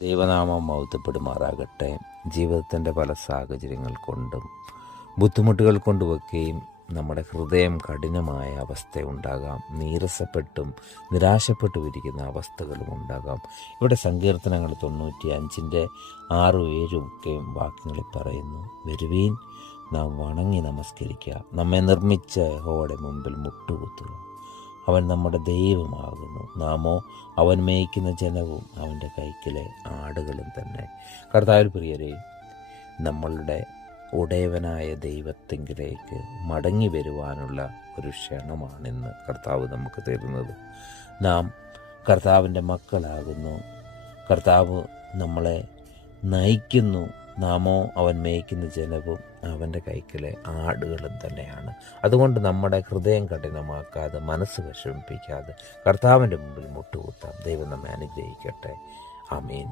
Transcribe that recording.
ദൈവനാമം മഹത്വപ്പെടുമാറാകട്ടെ. ജീവിതത്തിൻ്റെ പല സാഹചര്യങ്ങൾ കൊണ്ടും ബുദ്ധിമുട്ടുകൾ കൊണ്ടുമൊക്കെയും നമ്മുടെ ഹൃദയം കഠിനമായ അവസ്ഥയുണ്ടാകാം. നീരസപ്പെട്ടും നിരാശപ്പെട്ടും ഇരിക്കുന്ന അവസ്ഥകളും ഉണ്ടാകാം. ഇവിടെ സങ്കീർത്തനങ്ങൾ 95-ൻ്റെ 6-7 ഒക്കെയും വാക്യങ്ങളിൽ പറയുന്നു, വരുവീൻ നാം വണങ്ങി നമസ്കരിക്കുക, നമ്മെ നിർമ്മിച്ച യഹോവയുടെ മുമ്പിൽ മുട്ടുകുത്തുക. അവൻ നമ്മുടെ ദൈവമാകുന്നു, നാമോ അവൻ മേയ്ക്കുന്ന ജനവും അവൻ്റെ കൈക്കിലെ ആടുകളും തന്നെ. കർത്താവിൽ പ്രിയരെ, നമ്മളുടെ ഉടയവനായ ദൈവത്തെങ്കിലേക്ക് മടങ്ങി വരുവാനുള്ള ഒരു ക്ഷണമാണിന്ന് കർത്താവ് നമുക്ക് തരുന്നത്. നാം കർത്താവിൻ്റെ മക്കളാകുന്നു. കർത്താവ് നമ്മളെ നയിക്കുന്നു. നാമോ അവൻ മേയ്ക്കുന്ന ജനവും അവൻ്റെ കൈക്കിലെ ആടുകളും തന്നെയാണ്. അതുകൊണ്ട് നമ്മുടെ ഹൃദയം കഠിനമാക്കാതെ, മനസ്സ് വിഷമിപ്പിക്കാതെ കർത്താവിൻ്റെ മുമ്പിൽ മുട്ടുകുത്താം. ദൈവം നമ്മെ അനുഗ്രഹിക്കട്ടെ. ആമേൻ.